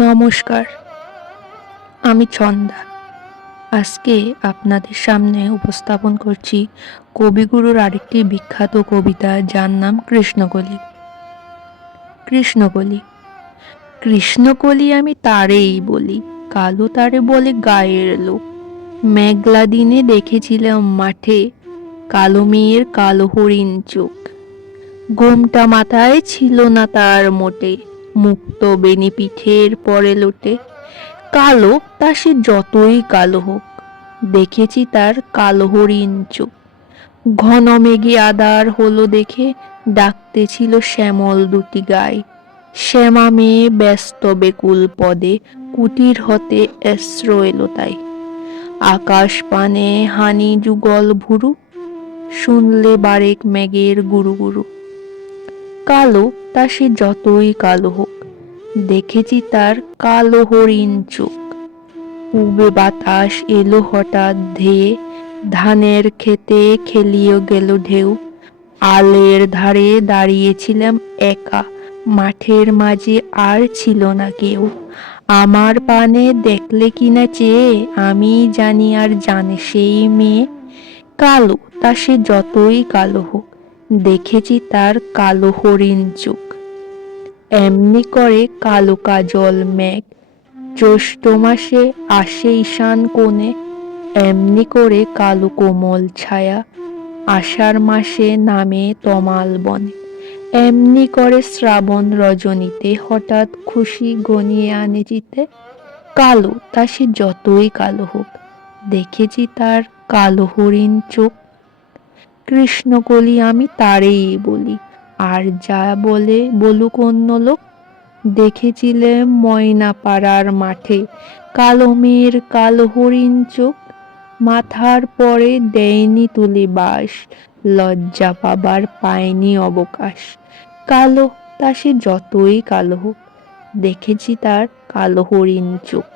নমস্কার, আমি ছন্দা। আজকে আপনাদের সামনে উপস্থাপন করছি কবিগুরুর আরেকটি বিখ্যাত কবিতা, যার নাম কৃষ্ণকলি। কৃষ্ণকলি কৃষ্ণকলি আমি তারেই বলি, কালো তারে বলে গায়ের লোক। মেঘলা দিনে দেখেছিলাম মাঠে, কালো মেয়ের কালো হরিণ চোখ। ঘোমটা মাথায় ছিল না তার মোটে, মুক্ত বেনি পিঠের পরে লোটে। কালো তা সে যতই কালো হোক, দেখেছি তার কালো হরিণ চোখ। ঘন মেঘে আধার হলো দেখে, ডাকতেছিল শ্যামল দুটি গায়। শ্যামা মেয়ে ব্যস্ত বেকুল পদে, কুটির হতে অশ্র এলো তাই। আকাশ পানে হানি যুগল ভুরু, শুনলে বারেক মেঘের গুরু গুরু। কালো তা সে যতই কালো হোক, দেখেছি তার কালো হরিণ চোখ। পূবে বাতাস এলো হঠাৎ ধেয়ে, ধানের খেতে খেলিয়ে গেল ঢেউ। আলের ধারে দাঁড়িয়েছিলাম একা, মাঠের মাঝে আর ছিল না কেউ। আমার পানে দেখলে কিনা চেয়ে, আমি জানি আর জানে সেই মেয়ে। কালো তা সে যতই কালো হোক, দেখেছি তার কালো হরিণ চোখ। এমনি করে কালো কাজল মেঘ, জ্যৈষ্ঠ মাসে আসে ঈশান কোণে। এমনি করে কালো কোমল ছায়া, আষাঢ় মাসে নামে তমাল বনে। এমনি করে শ্রাবণ রজনীতে হঠাৎ খুশি ঘনিয়ে আনে চিতে। কালো তা সে যতই কালো হোক, দেখেছি তার কালো হরিণ চোখ। কৃষ্ণকলি আমি তারেই বলি, আর যা বলে বলুক অন্য লোক। দেখেছিলে ময়না পাড়ার মাঠে, কালো মেয়ের কালো হরিণ চোখ। মাথার পরে দেয়নি তুলি বাস, লজ্জা পাবার পায়নি অবকাশ। কালো তা সে যতই কালো হোক, দেখেছি তার কালো হরিণ চোখ।